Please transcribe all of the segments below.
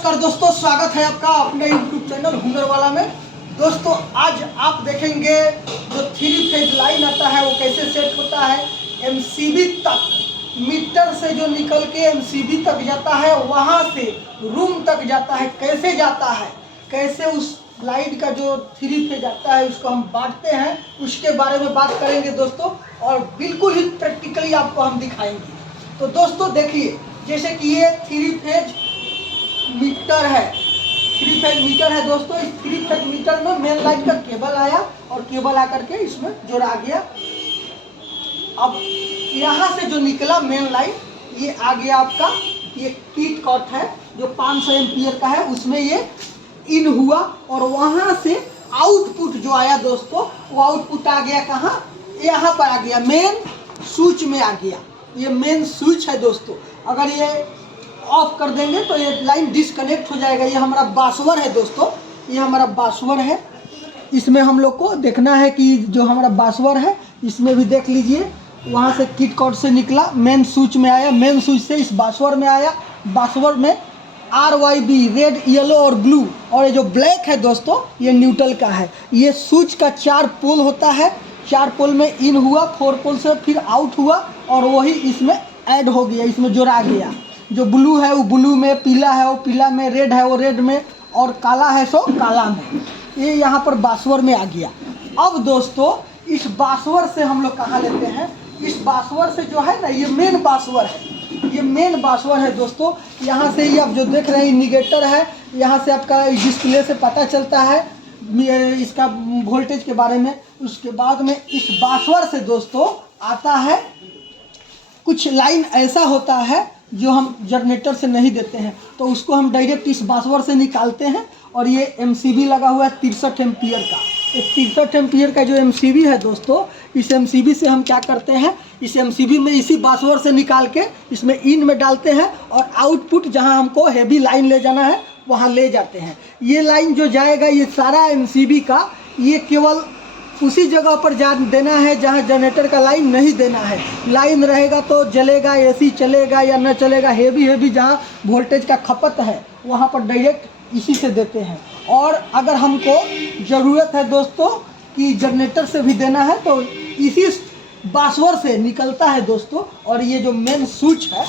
नमस्कार दोस्तों, स्वागत है आपका अपने YouTube चैनल हुनर वाला में। दोस्तों आज आप देखेंगे जो 3 फेज लाइन आता है वो कैसे सेट होता है। MCB तक, मीटर से जो निकल के MCB तक जाता है, वहाँ से रूम तक जाता है, कैसे जाता है, कैसे उस लाइन का जो 3 फेज आता है उसको हम बांटते हैं, उसके बारे में बात करेंगे दोस्तों। और बिल्कुल ही प्रैक्टिकली आपको हम दिखाएंगे। तो दोस्तों देखिए, जैसे कि ये 3 फेज मीटर है, 3 फेज मीटर है दोस्तों। इस 3 फेज मीटर में मेन लाइन का केबल आया और केबल आकर के इसमें जोड़ा गया। अब यहाँ से जो निकला मेन लाइन, ये आ गया आपका, ये किट कॉट है जो 500 एम्पियर का है, उसमें ये इन हुआ और वहाँ से आउटपुट जो आया दोस्तों, वो आउटपुट आ गया कहाँ, यहाँ पर आ गया, मेन स्विच में आ गया। ये मेन स्विच है दोस्तों। अगर ये ऑफ कर देंगे तो ये लाइन डिस्कनेक्ट हो जाएगा। ये हमारा बासवर है दोस्तों, ये हमारा बासवर है। इसमें हम लोग को देखना है कि जो हमारा बासवर है, इसमें भी देख लीजिए, वहाँ से किट कॉर्ड से निकला, मेन स्विच में आया, मेन स्विच से इस बासवर में आया। बासवर में RYB रेड, येलो और ब्लू, और ये जो ब्लैक है दोस्तों ये न्यूट्रल का है। ये स्विच का 4 पोल होता है, 4 पोल में इन हुआ, 4 पोल से फिर आउट हुआ और वही इसमें ऐड हो गया, इसमें जोड़ा गया। जो ब्लू है वो ब्लू में, पीला है वो पीला में, रेड है वो रेड में, और काला है सो काला में। ये यहाँ पर बासवर में आ गया। अब दोस्तों इस बासवर से हम लोग कहाँ लेते हैं, इस बासवर से जो है ना, ये मेन बासवर है, ये मेन बासवर है दोस्तों। यहाँ से ही आप जो देख रहे हैं इंडिकेटर है, यहाँ से आपका डिस्प्ले से पता चलता है इसका वोल्टेज के बारे में। उसके बाद में इस बासवर से दोस्तों आता है, कुछ लाइन ऐसा होता है जो हम जनरेटर से नहीं देते हैं, तो उसको हम डायरेक्ट इस बासवर से निकालते हैं। और ये MCB लगा हुआ है 63 एम्पियर का। ये 63 एम्पियर का जो MCB है दोस्तों, इस MCB से हम क्या करते हैं, इस MCB में इसी बासवर से निकाल के इसमें इन में डालते हैं और आउटपुट जहां हमको हैवी लाइन ले जाना है वहां ले जाते हैं। ये लाइन जो जाएगा, ये सारा MCB का, ये केवल उसी जगह पर जा देना है जहां जनरेटर का लाइन नहीं देना है। लाइन रहेगा तो जलेगा, AC चलेगा या न चलेगा, हेवी जहां वोल्टेज का खपत है वहां पर डायरेक्ट इसी से देते हैं। और अगर हमको ज़रूरत है दोस्तों कि जनरेटर से भी देना है तो इसी बासवर से निकलता है दोस्तों, और ये जो मेन स्विच है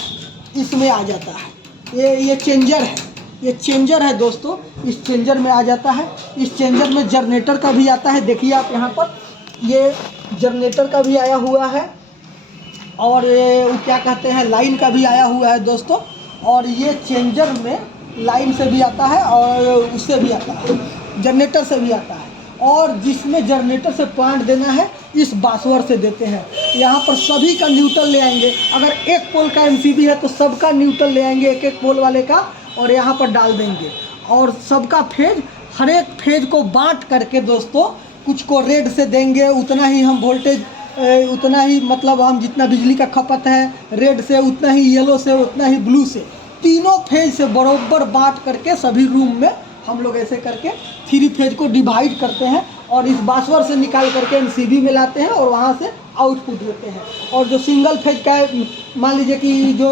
इसमें आ जाता है। ये चेंजर है, ये चेंजर है दोस्तों, इस चेंजर में आ जाता है। इस चेंजर में जनरेटर का भी आता है, देखिए आप यहाँ पर, ये जनरेटर का भी आया हुआ है, और ये क्या कहते हैं, लाइन का भी आया हुआ है दोस्तों। और ये चेंजर में लाइन से भी आता है और उससे भी आता है, जनरेटर से भी आता है। और जिसमें जनरेटर से पॉइंट देना है, इस बासवर से देते हैं। यहाँ पर सभी का न्यूट्रल ले आएंगे। अगर एक पोल का MCB है तो सबका न्यूट्रल ले आएंगे, एक पोल वाले का, और यहाँ पर डाल देंगे। और सबका फेज, हर एक फेज को बांट करके दोस्तों, कुछ को रेड से देंगे, उतना ही हम वोल्टेज, उतना ही मतलब हम जितना बिजली का खपत है रेड से, उतना ही येलो से, उतना ही ब्लू से, तीनों फेज से बराबर बांट करके सभी रूम में हम लोग ऐसे करके 3 फेज को डिवाइड करते हैं और इस बासवर से निकाल करके MCB में लाते हैं और वहाँ से आउटपुट देते हैं। और जो सिंगल फेज का, मान लीजिए कि जो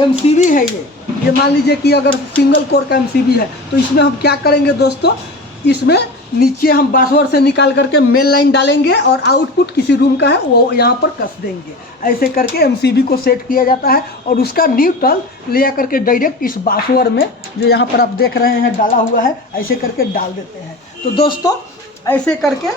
MCB है, ये मान लीजिए कि अगर सिंगल कोर का MCB है, तो इसमें हम क्या करेंगे दोस्तों, इसमें नीचे हम बासवर से निकाल करके मेन लाइन डालेंगे और आउटपुट किसी रूम का है वो यहाँ पर कस देंगे। ऐसे करके MCB को सेट किया जाता है और उसका न्यूट्रल ले आकर के डायरेक्ट इस बासवर में, जो यहाँ पर आप देख रहे हैं डाला हुआ है, ऐसे करके डाल देते हैं। तो दोस्तों ऐसे करके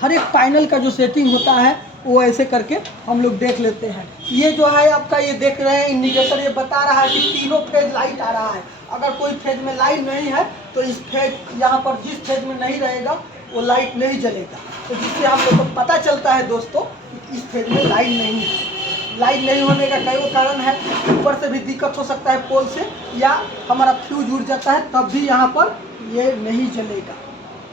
हर एक पैनल का जो सेटिंग होता है वो ऐसे करके हम लोग देख लेते हैं। ये जो है आपका, ये देख रहे हैं इंडिकेटर, ये बता रहा है कि तीनों फेज लाइट आ रहा है। अगर कोई फेज में लाइट नहीं है तो इस फेज, यहाँ पर जिस फेज में नहीं रहेगा वो लाइट नहीं जलेगा। तो जिससे हम लोग को पता चलता है दोस्तों कि इस फेज में लाइट नहीं है। लाइट नहीं होने का कई कारण है, ऊपर से भी दिक्कत हो सकता है पोल से, या हमारा फ्यूज उड़ जाता है तब भी यहाँ पर ये नहीं जलेगा।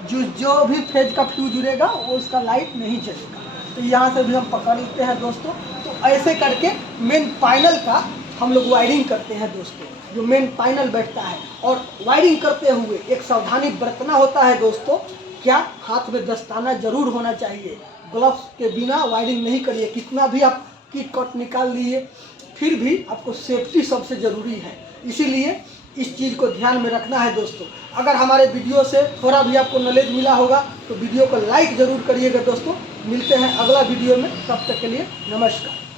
जो भी फेज का फ्यूज उड़ेगा वो उसका लाइट नहीं जलेगा। तो यहाँ से भी हम पकड़ लेते हैं दोस्तों। तो ऐसे करके मेन पैनल का हम लोग वायरिंग करते हैं दोस्तों। जो मेन पैनल बैठता है, और वायरिंग करते हुए एक सावधानी बरतना होता है दोस्तों। क्या, हाथ में दस्ताना जरूर होना चाहिए, ग्लव्स के बिना वायरिंग नहीं करिए। कितना भी आप किट कट निकाल लिए, फिर भी आपको सेफ्टी सबसे ज़रूरी है। इसीलिए इस चीज़ को ध्यान में रखना है दोस्तों। अगर हमारे वीडियो से थोड़ा भी आपको नॉलेज मिला होगा तो वीडियो को लाइक ज़रूर करिएगा दोस्तों। मिलते हैं अगला वीडियो में, तब तक के लिए नमस्कार।